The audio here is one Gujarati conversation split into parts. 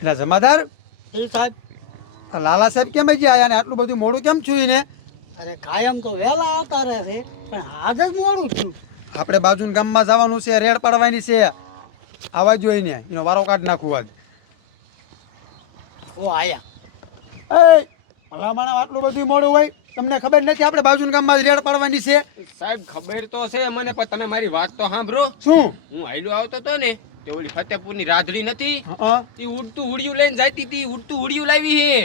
એટલે જમાદાર એ સાહેબ લાલા સાહેબ કેમ હજી આયા ને આટલું બધું મોડું કેમ થયું ને? અરે કાયમ તો વહેલા આવતા રહે છે પણ આજ જ મોડું થયું. આપણે બાજુના ગામમાં જવાનું છે, રેડ પાડવાની છે. આવા જોઈએ ને એનો વારો કાઢ નાખવું આજ. ઓ આયા. એ ભલામણ આટલું બધું મોડું હોય તમને ખબર નથી આપણે બાજુના ગામમાં જ રેડ પાડવાની છે? સાહેબ ખબર તો છે મને, પણ તમે મારી વાત તો સાંભળો. શું? હું હાઈલો આવતો તો ને તે ઓલી ફતેપુરની રાધડી નથી, હા. ઈ ઉડતું ઉડિયું લઈને જાતી હતી. ઉડતું ઉડિયું લાવી હે.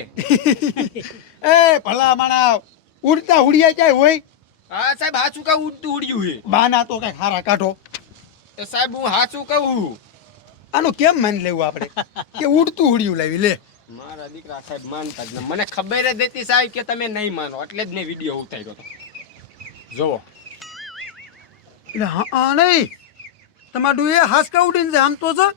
એ ભલામણ ઉડતા ઉડિયા ક્યાંય હોય? હા સાહેબ હાચું કહું, ઉડતું ઉડિયું હે. બાના તો કઈ ખારા કાઢો. તો સાહેબ હું હાચું કહું. આનું કેમ માની લેવું આપણે કે ઉડતું ઉડિયું લાવી લે? મારા દીકરા સાહેબ માનતા જ ન. મને ખબર જ હતી સાહેબ કે તમે નહીં માનો, એટલે જ મેં વિડીયો ઉતાર્યો હતો. જોવો. એટલે હા નહીં તમારું એ હાસકા ઉડીને છે આમ તો છે.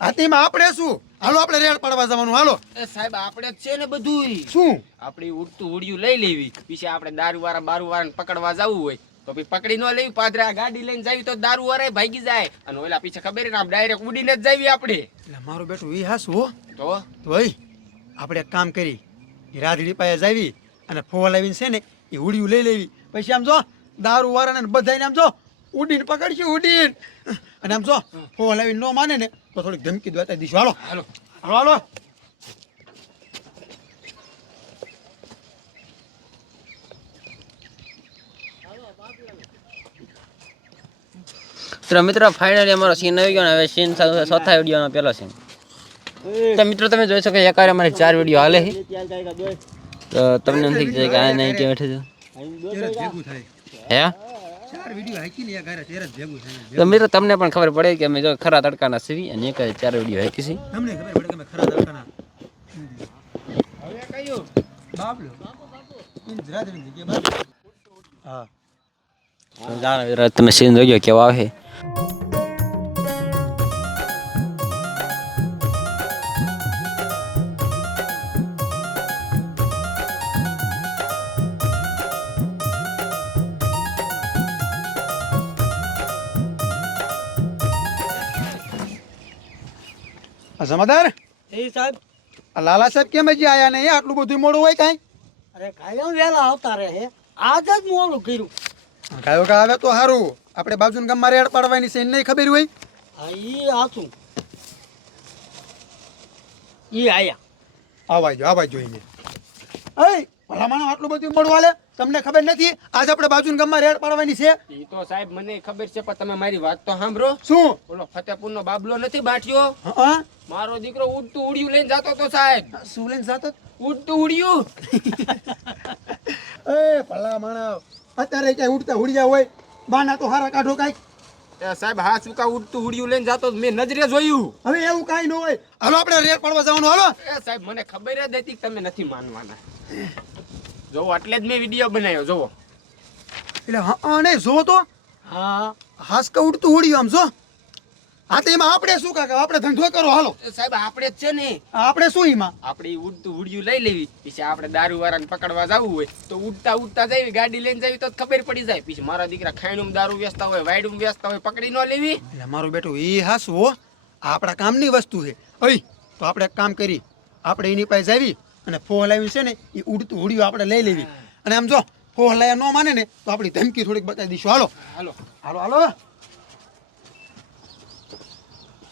હાથીમાં આપણે શું? હાલો આપણે રેડ પાડવા જવાનું. હાલો. એ સાહેબ આપણે જ છે ને બધુંય. શું? આપણી ઉડતું ઉડિયું લઈ લેવી, પછી આપણે દારૂવાળા બારૂવાળાને પકડવા જવું હોય તો પછી પકડી ન લેવી. પાદરા ગાડી લઈને જાવી તો દારૂવાળા ભાગી જાય, અને ઓલા પીછે ખબર ને આમ ડાયરેક્ટ ઉડીને જ જાવી આપણે. એટલે મારું બેટું એ હાસું હો. તો ભાઈ આપણે એક કામ કરી, એ રાધડી પાસે જાવી અને ફોવા લાવીને છે ને એ ઉડિયું લઈ લેવી. પછી આમ જો દારૂ વાળાને બધાને આમ જો ઉડીને પકડશું ઉડીને, અને આમ જો ફોવા લાવીને ન માને ને તો થોડીક ધમકી દવાતા દઈશું. હાલો હાલો. હાલો હાલો. તો મિત્રો ફાઇનલી અમારો સીન આવી ગયો ને હવે સીન ચોથા વિડીયોનો પહેલો સીન. તો મિત્રો તમે જોઈ શકો એકારે અમારે 4 વિડીયો હાલે છે. તો તમને નથી કે આ નહીં કે બેઠે છે ભેગું થાય હે 4 વિડીયો હાકીને એક હારે 13 જ ભેગું થાય. તો મિત્રો તમને પણ ખબર પડે કે અમે જો ખરા તડકાના સીવી અને એક 4 વિડીયો હાકી છે. તમને ખબર પડે કે અમે ખરા દરકાના હવે કયું બાબલો ઇન રાધડી જગ્યા બાબલો. હા તો જાણો મિત્રો તમે સીન જોયો કેવો આવે. જમાદાર એ સાહેબ લાલા સાહેબ કેમ હજી આયા નહીં? આટલું બધું મોડું હોય કાંઈ? અરે કાયમ વહેલા આવતા રહે છે આજ જ મોડું કર્યું. કાયો કા આવે તો સારું. આપણે બાજુના ગામમાં રેડ પાડવાની છે એને નહીં ખબર હોય? હા ઈ હાચું. ઈ આયા. આવા જોઈને એ ભલામણ આટલું બધું મોડું હાલે તમને ખબર નથી? આજ આપણે બાજુના ગામમાં રેડ પાડવાની છે. ઈ તો સાહેબ મને ખબર છે, પણ તમે મારી વાત તો સાંભળો. શું? ઓલો ફતેપુરનો બાબલો નથી બાઠિયો, હા મારો દીકરો ઉડતું ઉડિયું લઈને જાતો તો સાહેબ. શું લઈને જાતો? ઉડતું ઉડિયું. એ ભલામણ અત્યારે ક્યાંય ઉડતા ઉડિયા હોય? બાના તો હારા કાઢો કાંઈક. એ સાહેબ હા ચૂકા ઉડતું ઉડિયું લઈને જાતો મેં નજરે જોયું. હવે એવું કાંઈ ન હોય. હાલો આપણે રેડ પાડવા જવાનું. હાલો. એ સાહેબ મને ખબર જ હતી કે તમે નથી માનવાના. જોવો એટલે જ મેં વિડીયો બનાવ્યો. જોવો. એટલે હા નહીં જો તો હા હાસકા ઉડતું ઉડિયું આમ જો. હા તો એમાં આપણે શું કાકા? આપણે ધંધો કરો. હાલો એ સાહેબ આપણે જ છે ને, આપણે શું એમાં? આપણે ઈ ઉડતું ઉડિયું લઈ લેવી, પછી આપણે દારૂ વાળાને પકડવા જવું હોય તો ઉડતા ઉડતા જવી, ગાડી લઈને જવી તો ખબર પડી જાય. પછી મારા દીકરા ખાઈનું દારૂ વેચતા હોય, વાયડું વેચતા હોય, પકડી ન લેવી. એટલે મારું બેટું એ હાસું હો. આપણા કામની વસ્તુ છે. ઓય તો આપણે એક કામ કરી, આપણે એની પાસે જાવી અને ફોહ લાવી છે ને એ ઉડતું ઉડિયું આપણે લઈ લેવી. અને આમ જો ફોહ લાયા ન માને ને તો આપણી ધમકી થોડીક બતાવી દઈશું. હાલો હાલો. હાલો હાલો.